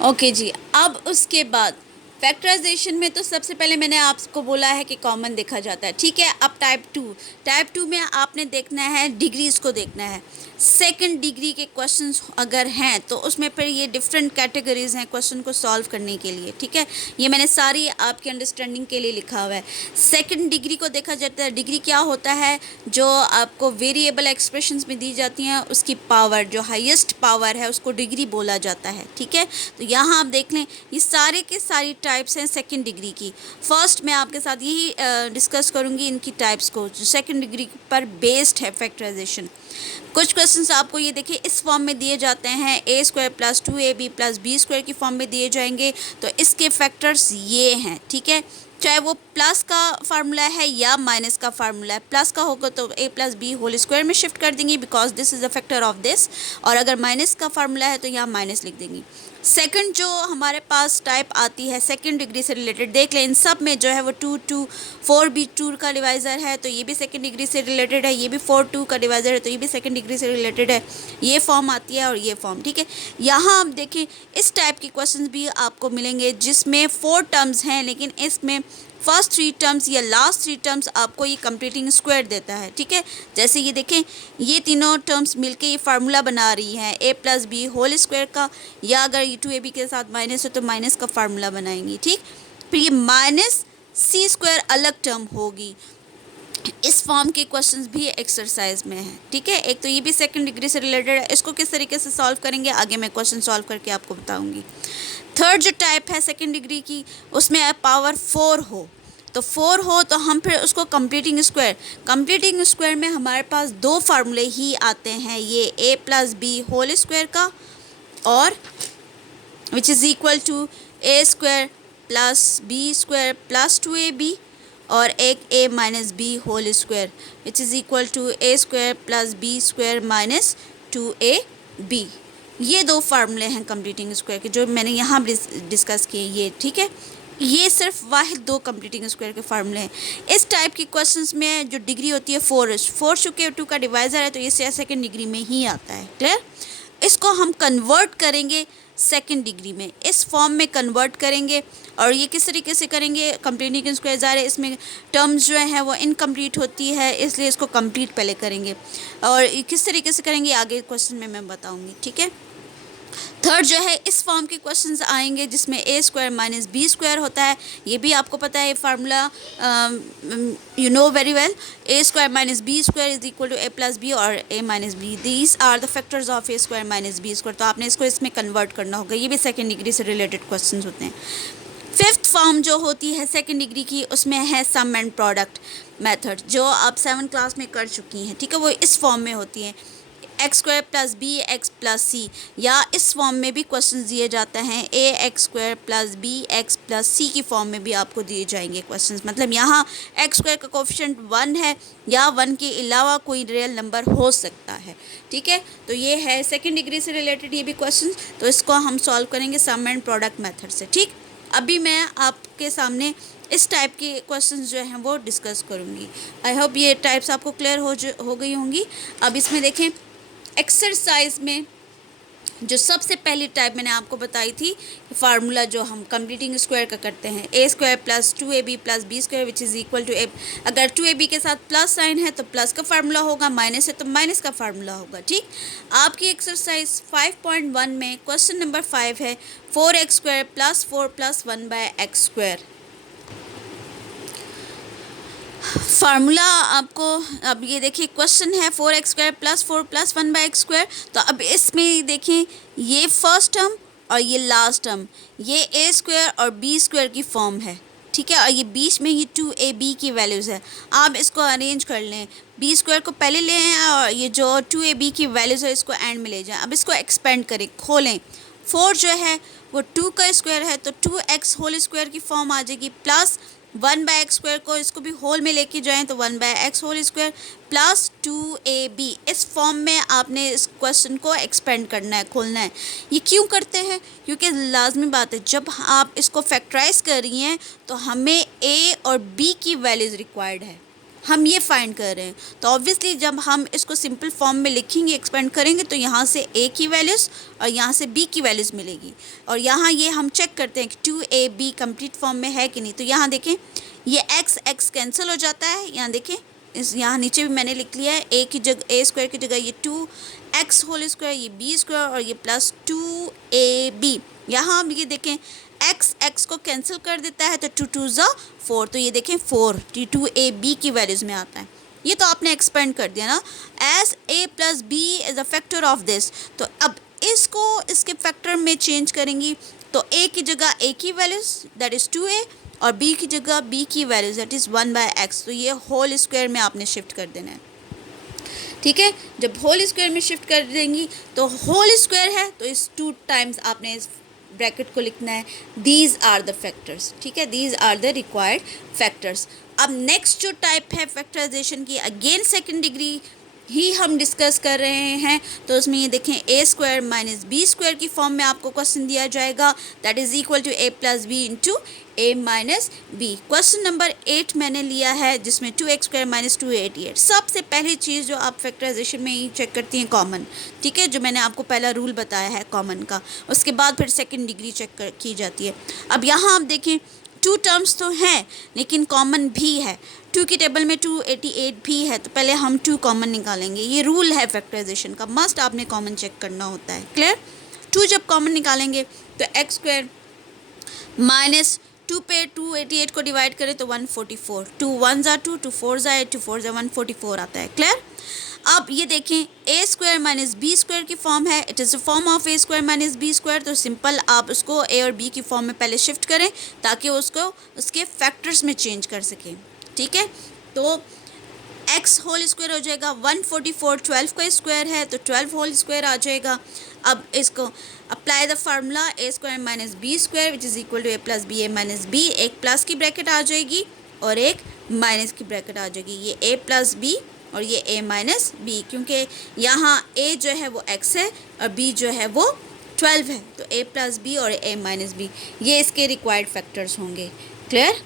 Okay जी। अब उसके बाद फैक्टराइजेशन में तो सबसे पहले मैंने आपको बोला है कि कॉमन देखा जाता है, ठीक है। अब टाइप टू में आपने देखना है, डिग्रीज को देखना है। सेकंड डिग्री के क्वेश्चंस अगर हैं तो उसमें फिर ये डिफरेंट कैटेगरीज हैं क्वेश्चन को सॉल्व करने के लिए, ठीक है। ये मैंने सारी आपकी अंडरस्टैंडिंग के लिए लिखा हुआ है। सेकंड डिग्री को देखा जाता है, डिग्री क्या होता है, जो आपको वेरिएबल एक्सप्रेशंस में दी जाती हैं उसकी पावर, जो हाईएस्ट पावर है उसको डिग्री बोला जाता है, ठीक है। तो यहाँ आप देख लें, ये सारे के सारी टाइप्स हैं सेकंड डिग्री की। फर्स्ट मैं आपके साथ यही डिस्कस करूँगी इनकी टाइप्स को, जो सेकंड डिग्री पर बेस्ड है फैक्टराइजेशन। कुछ क्वेश्चंस आपको ये देखिए इस फॉर्म में दिए जाते हैं, a square plus 2ab plus B square की फॉर्म में दिए जाएंगे। तो इसके फैक्टर्स ये हैं, ठीक है। चाहे वो प्लस का फार्मूला है या माइनस का फार्मूला है। प्लस का होगा तो a plus b whole square में शिफ्ट कर देंगे because this is a factor of this, और अगर माइनस का फार्मूला है तो यहाँ माइनस लिख देंगे। सेकंड जो हमारे पास टाइप आती है सेकंड डिग्री से रिलेटेड, देख लें इन सब में जो है वो 2 4 भी 2 का डिवाइज़र है तो ये भी सेकंड डिग्री से रिलेटेड है, ये भी 4 2 का डिवाइज़र है तो ये भी सेकंड डिग्री से रिलेटेड है। ये फॉर्म आती है और ये फॉर्म, ठीक है। यहाँ आप देखें इस टाइप के क्वेश्चन भी आपको मिलेंगे जिसमें 4 टर्म्स हैं, लेकिन इसमें फर्स्ट 3 टर्म्स या लास्ट 3 टर्म्स आपको ये कंप्लीटिंग स्क्वायर देता है, ठीक है। जैसे ये देखें, ये तीनों टर्म्स मिलके ये फार्मूला बना रही हैं a plus b whole square का, या अगर ये 2ab के साथ माइनस है तो माइनस का फार्मूला बनाएंगी, ठीक। फिर ये माइनस सी स्क्वायर अलग टर्म होगी। इस फॉर्म के क्वेश्चंस भी एक्सरसाइज में है, ठीक है। एक तो ये भी सेकंड डिग्री से रिलेटेड है, इसको किस तरीके से सॉल्व करेंगे आगे मैं क्वेश्चन सॉल्व करके आपको बताऊंगी। थर्ड जो टाइप है सेकंड डिग्री की, उसमें पावर 4 हो, तो 4 हो तो हम फिर उसको कंप्लीटिंग स्क्वायर में हमारे पास 2 फार्मूले ही आते हैं, ये a plus b whole square का, और which is equal to a square plus B square plus 2ab, और एक a minus b whole square which is equal to a square plus B square minus 2ab। ये 2 फार्मूले हैं completing square के जो मैंने यहाँ डिस्कस किए, ये ठीक है। ये सिर्फ वाहिद 2 कंप्लीटिंग स्क्वायर के फार्मूले हैं। इस टाइप के क्वेश्चंस में जो डिग्री होती है 4 चूँकि 2 का डिवाइज़र है तो ये सेकंड डिग्री में ही आता है, क्लियर। इसको हम कन्वर्ट करेंगे सेकंड डिग्री में, इस फॉर्म में कन्वर्ट करेंगे। और ये किस तरीके से करेंगे, कंप्लीटिंग स्क्वायर ज़ाहिर है इसमें टर्म्स जो है वो इनकम्प्लीट होती है, इसलिए इसको कंप्लीट पहले करेंगे, और किस तरीके से करेंगे आगे क्वेश्चन में मैं बताऊंगी, ठीक है। थर्ड जो है इस फॉर्म के क्वेश्चंस आएंगे जिसमें a square minus B square होता है, ये भी आपको पता है formula, you know very well. a square minus B square is equal to a plus B और a minus B, these are the factors of a square minus B square. तो आपने इसको इसमें कन्वर्ट करना होगा, ये भी सेकेंड डिग्री से रिलेटेड क्वेश्चन होते हैं। फिफ्थ फॉर्म जो होती है सेकेंड डिग्री की, उसमें है सम एंड प्रोडक्ट मेथड, जो आप 7th क्लास में कर चुकी हैं, ठीक है। वो इस फॉर्म में होती है, x square plus b x plus c, या इस फॉर्म में भी क्वेश्चन दिए जाते हैं a x square plus b x plus c की फॉर्म में भी आपको दिए जाएंगे क्वेश्चंस। मतलब यहाँ एक्स स्क्वायर का कोफिशिएंट 1 है या 1 के अलावा कोई रियल नंबर हो सकता है, ठीक है। तो ये है सेकेंड डिग्री से रिलेटेड ये भी क्वेश्चन, तो इसको हम सॉल्व करेंगे सम एंड प्रोडक्ट मेथड से, ठीक। अभी मैं आपके सामने इस टाइप के क्वेश्चंस जो हैं वो डिस्कस करूँगी। आई होप ये टाइप्स आपको क्लियर हो गई होंगी। अब इसमें देखें एक्सरसाइज में जो सबसे पहली टाइप मैंने आपको बताई थी, फार्मूला जो हम कंप्लीटिंग स्क्वायर का करते हैं, a square plus 2ab plus B square which is equal to अगर 2ab के साथ प्लस साइन है तो प्लस का फार्मूला होगा, माइनस है तो माइनस का फार्मूला होगा, ठीक। आपकी एक्सरसाइज 5.1 में क्वेश्चन नंबर 5 है 4x square plus 4 plus 1 by X square. Formula आपको, अब ये देखिए क्वेश्चन है 4x square plus 4 plus 1 by X square. तो अब इसमें देखें ये फर्स्ट टर्म और ये लास्ट टर्म, ये a स्क्वायर और b स्क्वायर की फॉर्म है, ठीक है। और ये बीच में ये 2ab की वैल्यूज़ है, आप इसको अरेंज कर लें, b स्क्वायर को पहले ले आएँ और ये जो 2ab की वैल्यूज़ है इसको एंड में ले जाएँ। अब इसको एक्सपेंड करें, खोलें, 4 जो है वो 2 का स्क्वायर है तो 2x होल स्क्वायर की फॉर्म आ जाएगी, प्लस 1 बाय एक्स स्क्वायर को इसको भी होल में लेके जाएं तो 1 by X whole square plus 2ab। इस फॉर्म में आपने इस क्वेश्चन को एक्सपेंड करना है, खोलना है। ये क्यों करते हैं, क्योंकि लाजमी बात है जब आप इसको फैक्टराइज कर रही हैं तो हमें a और b की वैल्यूज़ रिक्वायर्ड है, हम ये फाइंड कर रहे हैं। तो ऑब्वियसली जब हम इसको सिंपल फॉर्म में लिखेंगे, एक्सपेंड करेंगे, तो यहाँ से a की वैल्यूज़ और यहाँ से b की वैल्यूज़ मिलेगी। और यहाँ ये हम चेक करते हैं कि 2ab कंप्लीट फॉर्म में है कि नहीं। तो यहाँ देखें ये x कैंसिल हो जाता है। यहाँ देखें इस यहाँ नीचे भी मैंने लिख लिया है a स्क्वायर की जगह ये 2x होल स्क्वायर, ये b स्क्वायर और ये प्लस 2ab। यहाँ हम ये देखें x को कैंसिल कर देता है तो 2 2 ज़ा 4, तो ये देखें 4 2ab की वैल्यूज़ में आता है। ये तो आपने एक्सपेंड कर दिया ना, as a plus b is a factor of this. तो अब इसको इसके फैक्टर में चेंज करेंगी तो a की जगह a की वैल्यूज़ दैट इज़ 2a और b की जगह b की वैल्यूज़ दैट इज़ 1/x। तो ये होल स्क्वायर में आपने शिफ्ट कर देना है। ठीक है, जब होल स्क्वायर में शिफ्ट कर देंगी तो होल स्क्वायर है तो इस 2 टाइम्स आपने इस ब्रैकेट को लिखना है। These are the factors. ठीक है, these are the required factors. अब नेक्स्ट जो टाइप है फैक्टराइजेशन की, अगेन सेकंड डिग्री ही हम डिस्कस कर रहे हैं। तो उसमें ये देखें a square minus B square की फॉर्म में आपको क्वेश्चन दिया जाएगा, that is equal to a plus B into a minus B. Question number 8 मैंने लिया है जिसमें 2x स्क्वायर माइनस 288। सबसे पहली चीज़ जो आप फैक्टराइजेशन में ही चेक करती हैं कॉमन। ठीक है, जो मैंने आपको पहला रूल बताया है कॉमन का, उसके बाद फिर सेकेंड डिग्री चेक की जाती है। अब यहाँ आप देखें 2 टर्म्स तो हैं लेकिन कॉमन भी है। 2 की टेबल में 288 भी है, तो पहले हम 2 कॉमन निकालेंगे। ये रूल है फैक्टराइजेशन का, मस्ट आपने कॉमन चेक करना होता है। क्लियर? 2 जब कॉमन निकालेंगे तो x स्क्वायर माइनस 2 पे 288 को डिवाइड करें तो 144, 2 1 ज़ा 2, 2 4 ज़ा 8, 2 4 ज़ा 144 आता है। क्लियर? अब ये देखें a square minus B square की फॉर्म है, it is a form of a square minus B square. तो सिंपल आप उसको a और b की फॉर्म में पहले शिफ्ट करें ताकि उसको उसके फैक्टर्स में चेंज कर सकें। ठीक है, तो x होल स्क्वायर हो जाएगा 144, 12 का स्क्वायर है तो 12 होल स्क्वायर आ जाएगा। अब इसको apply the formula a square minus B square which is equal to a plus B a minus B. एक प्लस की ब्रैकेट आ जाएगी और एक माइनस की ब्रैकेट आ जाएगी। ये a प्लस बी और ये a माइनस बी, क्योंकि यहाँ a जो है वो x है और b जो है वो 12 है, तो a प्लस बी और a माइनस बी ये इसके रिक्वायर्ड फैक्टर्स होंगे। क्लियर?